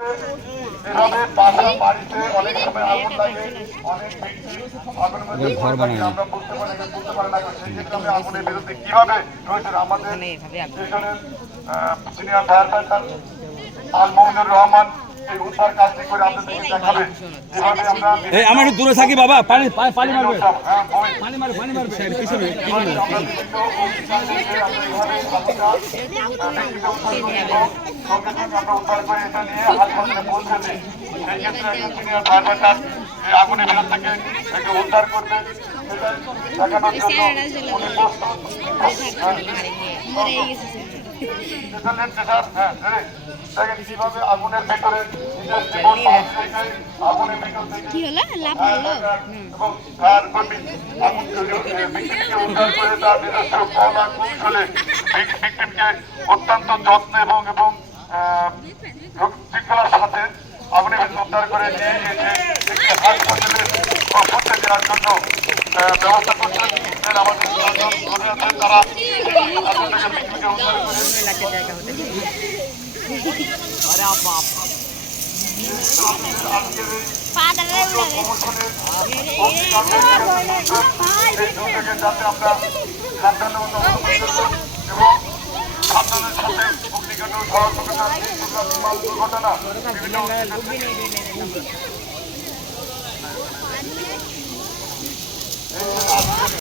এভাবে বাসা বাড়িতে অনেক সময় আগুন লাগে, অনেক ব্যক্তি আগুনের মধ্যে আমরা বুঝতে পারি না। সেই ক্ষেত্রে আমি আগুনের বিরুদ্ধে কিভাবে রয়েছেন আমাদের এখানে সিনিয়র ফায়ার ফাইটার আল মমিনুর রহমান এই উদ্ধার কাজটি করে আপনাদেরকে দেখাবে। এভাবে আমরা আমার দূরে থাকি বাবা, পানি পানি মারবে, পানি মারবে, পানি মারবে। উদ্ধার করে এটা নিয়ে হাসপাতালে পৌঁছে দিই। সেই ক্ষেত্রে একজন সিনিয়র ফায়ার ফাইটার আগুনের ভিতর থেকে একে উদ্ধার করবে সেটা দেখানোর জন্য উনি দেখেন কিভাবে আগুনের ভেতরে নিজের জীবন আগুনের ভেতর থেকে এবং ফায়ার কর্মী আগুন ব্যক্তিকে উদ্ধার করে তার নিজস্ব কলা কৌশলে ভিকটিমকে অত্যন্ত যত্ন এবং শৃঙ্খলার সাথে আগুনের ভেতর উদ্ধার করে নিয়ে এসে একটি হাসপাতালে পৌঁছে দেওয়ার জন্য ব্যবস্থা করছেন। আমাদের তারা আগুনটাকে ব্যক্তিকে উদ্ধার করে যাতে আমরা সাবধানতা এবং সাবধানের সাথে অগ্নিকাণ্ড সড়ক দুর্ঘটনা বিভিন্ন